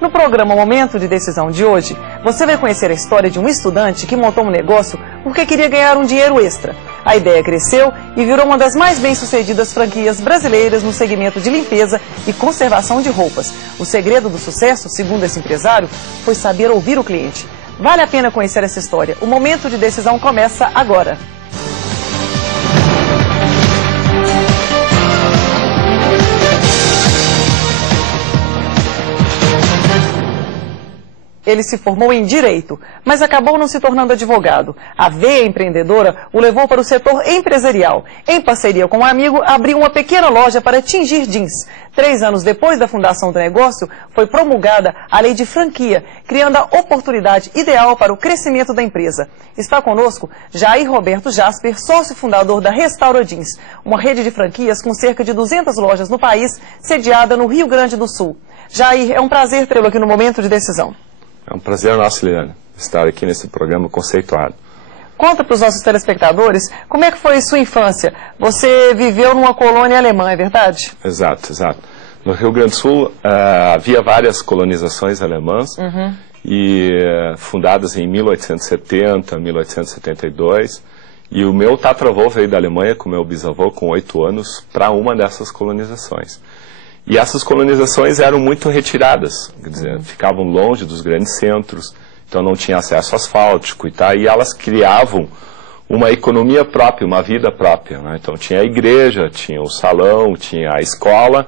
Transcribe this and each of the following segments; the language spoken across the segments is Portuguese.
No programa Momento de Decisão de hoje, você vai conhecer a história de um estudante que montou um negócio porque queria ganhar um dinheiro extra. A ideia cresceu e virou uma das mais bem-sucedidas franquias brasileiras no segmento de limpeza e conservação de roupas. O segredo do sucesso, segundo esse empresário, foi saber ouvir o cliente. Vale a pena conhecer essa história. O Momento de Decisão começa agora. Ele se formou em Direito, mas acabou não se tornando advogado. A veia empreendedora o levou para o setor empresarial. Em parceria com um amigo, abriu uma pequena loja para tingir jeans. 3 anos depois da fundação do negócio, foi promulgada a lei de franquia, criando a oportunidade ideal para o crescimento da empresa. Está conosco Jair Roberto Jasper, sócio fundador da Restaura Jeans, uma rede de franquias com cerca de 200 lojas no país, sediada no Rio Grande do Sul. Jair, é um prazer tê-lo aqui no Momento de Decisão. É um prazer nosso, Liliane, estar aqui nesse programa conceituado. Conta para os nossos telespectadores como é que foi sua infância. Você viveu numa colônia alemã, é verdade? Exato, exato. No Rio Grande do Sul havia várias colonizações alemãs, fundadas em 1870, 1872. E o meu tataravô veio da Alemanha com meu bisavô com 8 anos para uma dessas colonizações. E essas colonizações eram muito retiradas, quer dizer, ficavam longe dos grandes centros, então não tinha acesso asfáltico e tal, e elas criavam uma economia própria, uma vida própria, né? Então tinha a igreja, tinha o salão, tinha a escola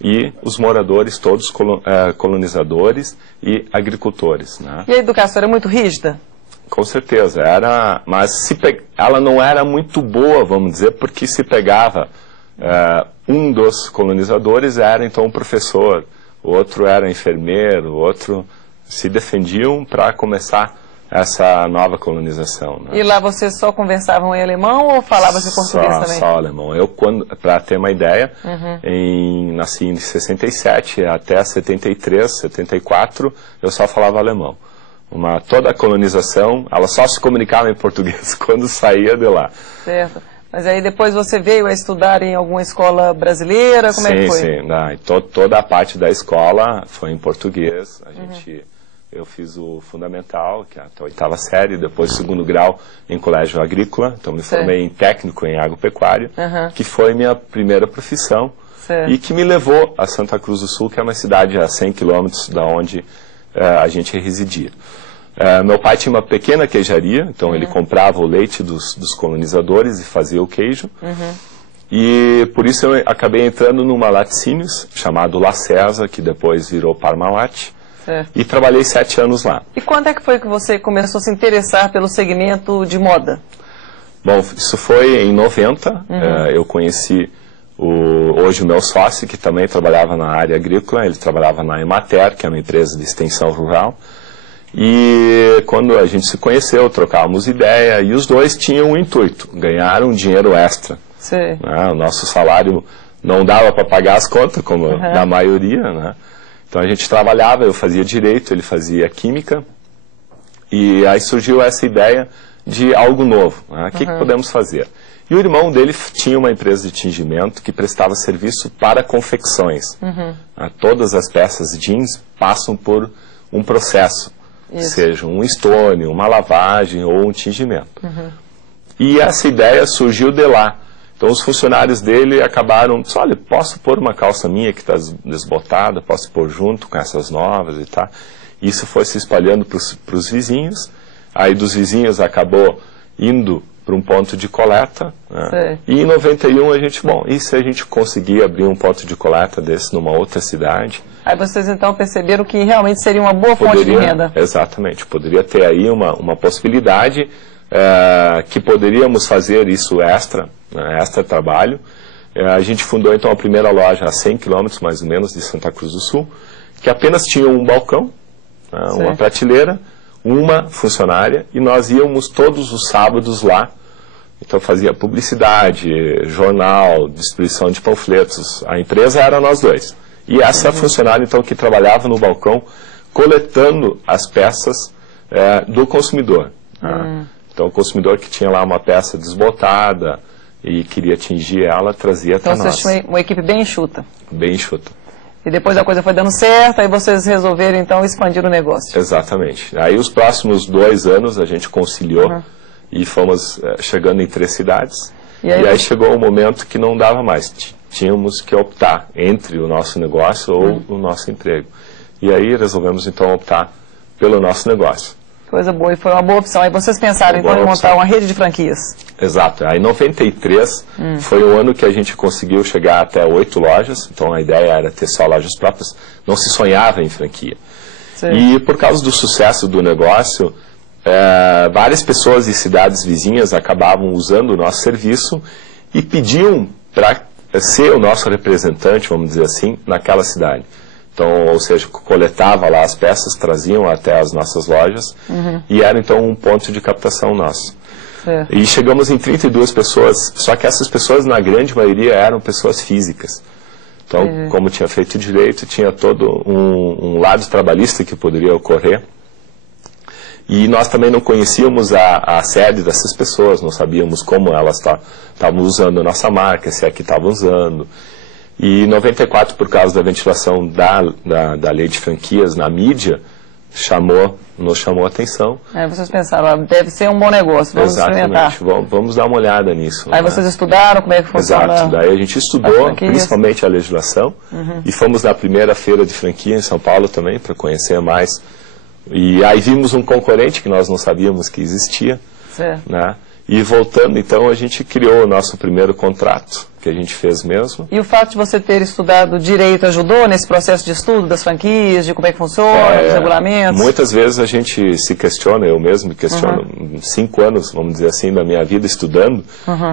e os moradores todos colonizadores e agricultores, né? E a educação era muito rígida? Com certeza, era, mas ela não era muito boa, vamos dizer, porque se pegava... um dos colonizadores era então um professor, o outro era enfermeiro, o outro se defendiam para começar essa nova colonização, né? E lá vocês só conversavam em alemão ou falavam-se português também? Só alemão. Eu, para ter uma ideia, nasci em 67 até 73, 74, eu só falava alemão. Toda a colonização, ela só se comunicava em português quando saía de lá. Certo. Mas aí depois você veio a estudar em alguma escola brasileira? Como é que foi? Sim, toda a parte da escola foi em português. Eu fiz o fundamental, que é até a 8ª série, depois o 2º grau em colégio agrícola. Então me formei em técnico em agropecuária, que foi minha primeira profissão. E que me levou a Santa Cruz do Sul, que é uma cidade a 100 quilômetros da onde a gente residia. Meu pai tinha uma pequena queijaria, então ele comprava o leite dos colonizadores e fazia o queijo. E por isso eu acabei entrando numa laticínios, chamado La Cesa, que depois virou Parmalat, e trabalhei 7 anos lá. E quando é que foi que você começou a se interessar pelo segmento de moda? Bom, isso foi em 90, eu conheci hoje o meu sócio, que também trabalhava na área agrícola, ele trabalhava na Emater, que é uma empresa de extensão rural. E quando a gente se conheceu, trocávamos ideia, e os dois tinham um intuito, ganhar um dinheiro extra. O nosso salário não dava para pagar as contas, como na maioria, né? Então a gente trabalhava, eu fazia direito, ele fazia química, e aí surgiu essa ideia de algo novo, né? O que podemos fazer? E o irmão dele tinha uma empresa de tingimento que prestava serviço para confecções. Todas as peças jeans passam por um processo. Seja um estone, uma lavagem ou um tingimento. E essa ideia surgiu de lá. Então os funcionários dele acabaram, olha, posso pôr uma calça minha que está desbotada, posso pôr junto com essas novas e tal. Isso foi se espalhando para os vizinhos, aí dos vizinhos acabou indo para um ponto de coleta, né? E em 91 a gente, e se a gente conseguir abrir um ponto de coleta desse numa outra cidade? Aí vocês então perceberam que realmente seria uma boa fonte de renda. Exatamente, poderia ter aí uma possibilidade que poderíamos fazer isso extra, extra trabalho. A gente fundou então a primeira loja a 100 quilômetros mais ou menos de Santa Cruz do Sul, que apenas tinha um balcão, uma prateleira, uma funcionária, e nós íamos todos os sábados lá. Então fazia publicidade, jornal, distribuição de panfletos. A empresa era nós dois. E essa funcionária então que trabalhava no balcão coletando as peças do consumidor. Então o consumidor que tinha lá uma peça desbotada e queria tingir ela, trazia até nós. Então você tinha uma equipe bem enxuta. Bem enxuta. E depois a coisa foi dando certo, aí vocês resolveram então expandir o negócio. Exatamente. Aí os próximos 2 anos a gente conciliou e fomos chegando em 3 cidades. E aí chegou um momento que não dava mais. Tínhamos que optar entre o nosso negócio ou o nosso emprego. E aí resolvemos então optar pelo nosso negócio. Coisa boa, e foi uma boa opção. Aí vocês pensaram então em montar uma rede de franquias. Exato. Aí em 93 foi o ano que a gente conseguiu chegar até 8 lojas. Então a ideia era ter só lojas próprias. Não se sonhava em franquia. Sim. E por causa do sucesso do negócio, várias pessoas de cidades vizinhas acabavam usando o nosso serviço e pediam para ser o nosso representante, vamos dizer assim, naquela cidade. Então, ou seja, coletava lá as peças, traziam até as nossas lojas e era então um ponto de captação nosso. E chegamos em 32 pessoas, só que essas pessoas, na grande maioria, eram pessoas físicas. Então, como tinha feito direito, tinha todo um lado trabalhista que poderia ocorrer. E nós também não conhecíamos a sede dessas pessoas, não sabíamos como elas estavam usando a nossa marca, se é que estavam usando. E em 94, por causa da ventilação da lei de franquias na mídia, nos chamou a atenção. Aí vocês pensaram, deve ser um bom negócio, vamos experimentar. Vamos dar uma olhada nisso. Aí vocês estudaram como é que funciona? Exato, daí a gente estudou principalmente a legislação e fomos na primeira feira de franquia em São Paulo também, para conhecer mais. E aí vimos um concorrente que nós não sabíamos que existia, né? E voltando, então, a gente criou o nosso primeiro contrato, que a gente fez mesmo. E o fato de você ter estudado direito ajudou nesse processo de estudo das franquias, de como é que funciona, dos regulamentos? Muitas vezes a gente se questiona, eu mesmo me questiono, 5 anos, vamos dizer assim, da minha vida estudando,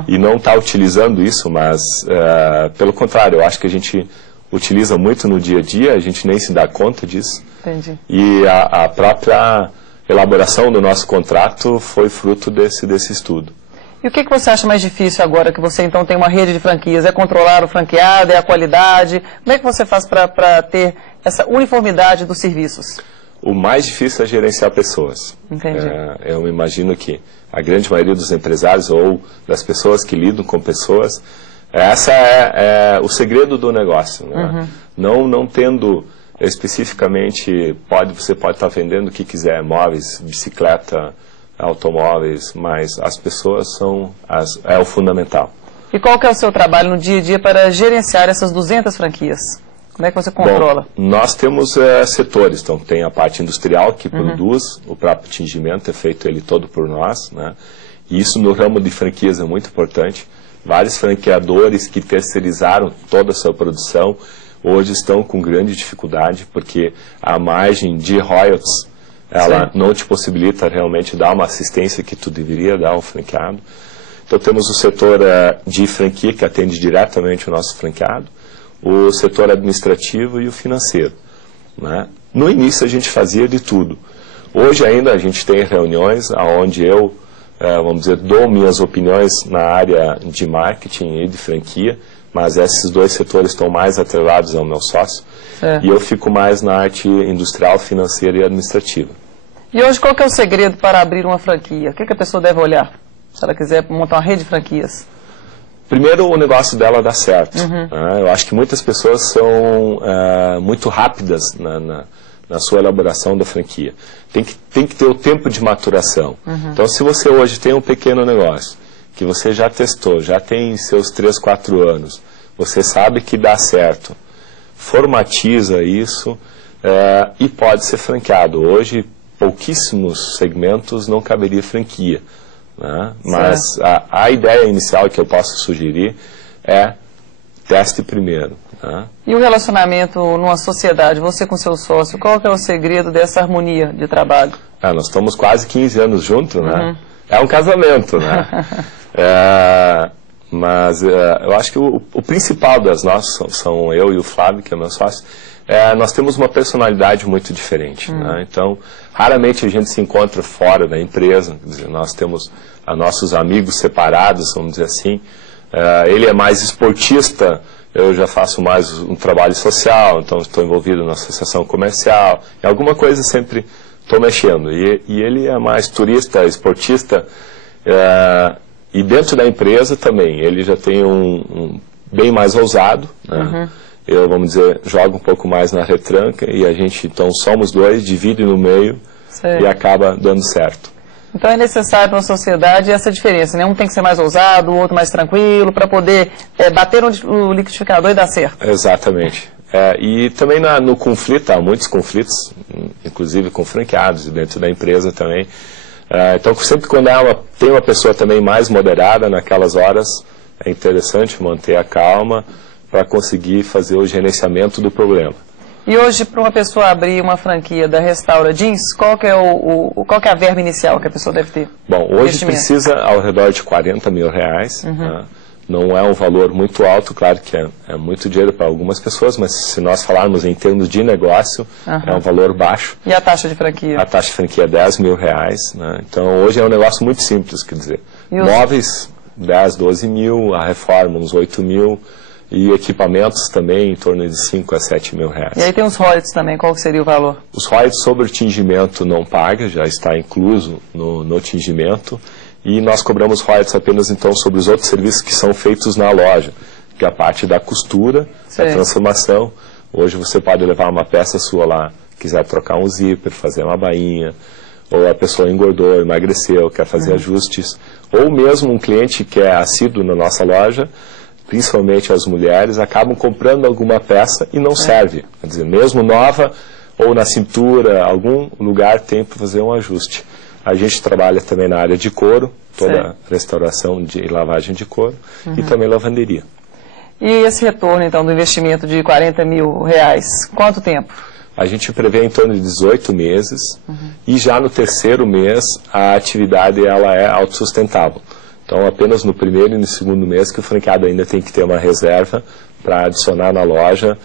e não está utilizando isso, mas, pelo contrário, eu acho que a gente utiliza muito no dia a dia, a gente nem se dá conta disso. Entendi. E a própria elaboração do nosso contrato foi fruto desse estudo. E o que você acha mais difícil agora que você então tem uma rede de franquias? É controlar o franqueado, é a qualidade? Como é que você faz para ter essa uniformidade dos serviços? O mais difícil é gerenciar pessoas. Entendi. Eu me imagino que a grande maioria dos empresários ou das pessoas que lidam com pessoas, essa é o segredo do negócio, né? Não tendo especificamente, você pode estar vendendo o que quiser, móveis, bicicleta, automóveis, mas as pessoas é o fundamental. E qual que é o seu trabalho no dia a dia para gerenciar essas 200 franquias? Como é que você controla? Bom, nós temos setores, então tem a parte industrial que produz, o próprio tingimento é feito ele todo por nós, né? E isso no ramo de franquias é muito importante. Vários franqueadores que terceirizaram toda a sua produção hoje estão com grande dificuldade, porque a margem de royalties, ela não te possibilita realmente dar uma assistência que tu deveria dar ao franqueado. Então temos o setor de franquia, que atende diretamente o nosso franqueado, o setor administrativo e o financeiro, né? No início a gente fazia de tudo. Hoje ainda a gente tem reuniões onde eu, vamos dizer, dou minhas opiniões na área de marketing e de franquia, mas esses 2 setores estão mais atrelados ao meu sócio, e eu fico mais na arte industrial, financeira e administrativa. E hoje qual que é o segredo para abrir uma franquia? O que a pessoa deve olhar, se ela quiser montar uma rede de franquias? Primeiro, o negócio dela dá certo. Eu acho que muitas pessoas são muito rápidas na sua elaboração da franquia. Tem que ter o tempo de maturação. Então, se você hoje tem um pequeno negócio, que você já testou, já tem seus 3, 4 anos, você sabe que dá certo, formatiza isso e pode ser franqueado. Hoje, pouquíssimos segmentos não caberia franquia, né? Mas a ideia inicial que eu posso sugerir é teste primeiro. Né? E o relacionamento numa sociedade, você com seu sócio, qual que é o segredo dessa harmonia de trabalho? Nós estamos quase 15 anos juntos, né? É um casamento, né? Mas eu acho que o principal das nossas são eu e o Flávio, que é meu sócio. Nós temos uma personalidade muito diferente, né? Então, raramente a gente se encontra fora da empresa. Quer dizer, nós temos nossos amigos separados, vamos dizer assim. Ele é mais esportista, eu já faço mais um trabalho social, então estou envolvido na associação comercial. Em alguma coisa sempre estou mexendo. E ele é mais turista, esportista. E dentro da empresa também, ele já tem bem mais ousado, né? eu, vamos dizer, jogo um pouco mais na retranca e a gente, então, somos dois, divide no meio e acaba dando certo. Então é necessário para uma sociedade essa diferença, né? Um tem que ser mais ousado, o outro mais tranquilo, para poder bater no liquidificador e dar certo. Exatamente. E também no conflito, há muitos conflitos, inclusive com franqueados e dentro da empresa também. Então sempre quando tem uma pessoa também mais moderada naquelas horas, é interessante manter a calma para conseguir fazer o gerenciamento do problema. E hoje, para uma pessoa abrir uma franquia da Restaura Jeans, qual que é a verba inicial que a pessoa deve ter? Bom, hoje precisa ao redor de R$40 mil. Tá? Não é um valor muito alto, claro que é muito dinheiro para algumas pessoas, mas se nós falarmos em termos de negócio, é um valor baixo. E a taxa de franquia? A taxa de franquia é R$10 mil. Né? Então hoje é um negócio muito simples, quer dizer, móveis 10, 12 mil, a reforma uns 8 mil, e equipamentos também em torno de 5 a 7 mil reais. E aí tem os royalties também, qual que seria o valor? Os royalties sobre o tingimento não paga, já está incluso no tingimento, e nós cobramos royalties apenas então sobre os outros serviços que são feitos na loja, que é a parte da costura, da transformação. Hoje você pode levar uma peça sua lá, quiser trocar um zíper, fazer uma bainha, ou a pessoa engordou, emagreceu, quer fazer ajustes, ou mesmo um cliente que é assíduo na nossa loja, principalmente as mulheres, acabam comprando alguma peça e não serve. Quer dizer, mesmo nova ou na cintura, algum lugar tem para fazer um ajuste. A gente trabalha também na área de couro, toda a restauração e lavagem de couro, e também lavanderia. E esse retorno, então, do investimento de R$40 mil, quanto tempo? A gente prevê em torno de 18 meses, e já no terceiro mês a atividade ela é autossustentável. Então, apenas no primeiro e no segundo mês que o franqueado ainda tem que ter uma reserva para adicionar na loja,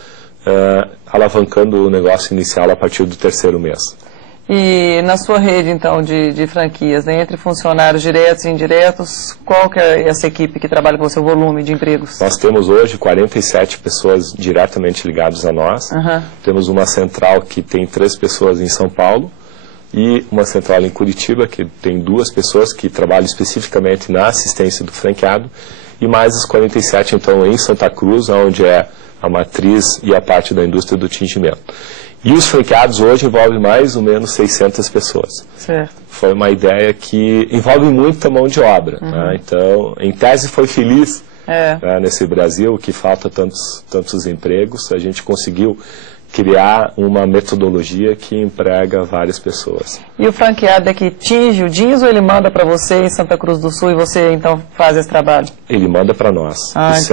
alavancando o negócio inicial a partir do terceiro mês. E na sua rede, então, de franquias, né, entre funcionários diretos e indiretos, qual que é essa equipe que trabalha com o seu volume de empregos? Nós temos hoje 47 pessoas diretamente ligadas a nós. Temos uma central que tem 3 pessoas em São Paulo, e uma central em Curitiba, que tem 2 pessoas que trabalham especificamente na assistência do franqueado, e mais os 47, então, em Santa Cruz, onde é a matriz e a parte da indústria do tingimento. E os franqueados hoje envolvem mais ou menos 600 pessoas. Certo. Foi uma ideia que envolve muita mão de obra. Né? Então, em tese, foi feliz nesse Brasil, que falta tantos empregos. A gente conseguiu criar uma metodologia que emprega várias pessoas. E o franqueado é que tinge o jeans ou ele manda para você em Santa Cruz do Sul e você então faz esse trabalho? Ele manda para nós. Isso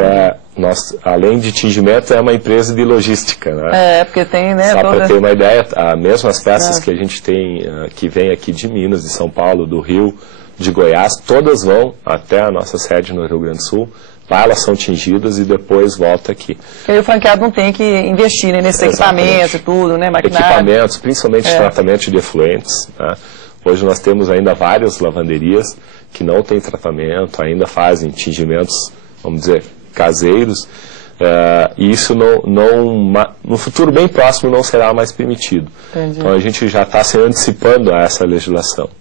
além de tingimento, é uma empresa de logística. Né? Porque tem, né? Só para ter uma ideia, mesmo as peças que a gente tem, que vem aqui de Minas, de São Paulo, do Rio, de Goiás, todas vão até a nossa sede no Rio Grande do Sul. Lá elas são tingidas e depois volta aqui. E aí o franqueado não tem que investir nesses equipamentos e tudo, né? Maquinário. Equipamentos, principalmente tratamento de efluentes. Né? Hoje nós temos ainda várias lavanderias que não têm tratamento, ainda fazem tingimentos, vamos dizer, caseiros. E isso no futuro bem próximo não será mais permitido. Entendi. Então a gente já está se antecipando a essa legislação.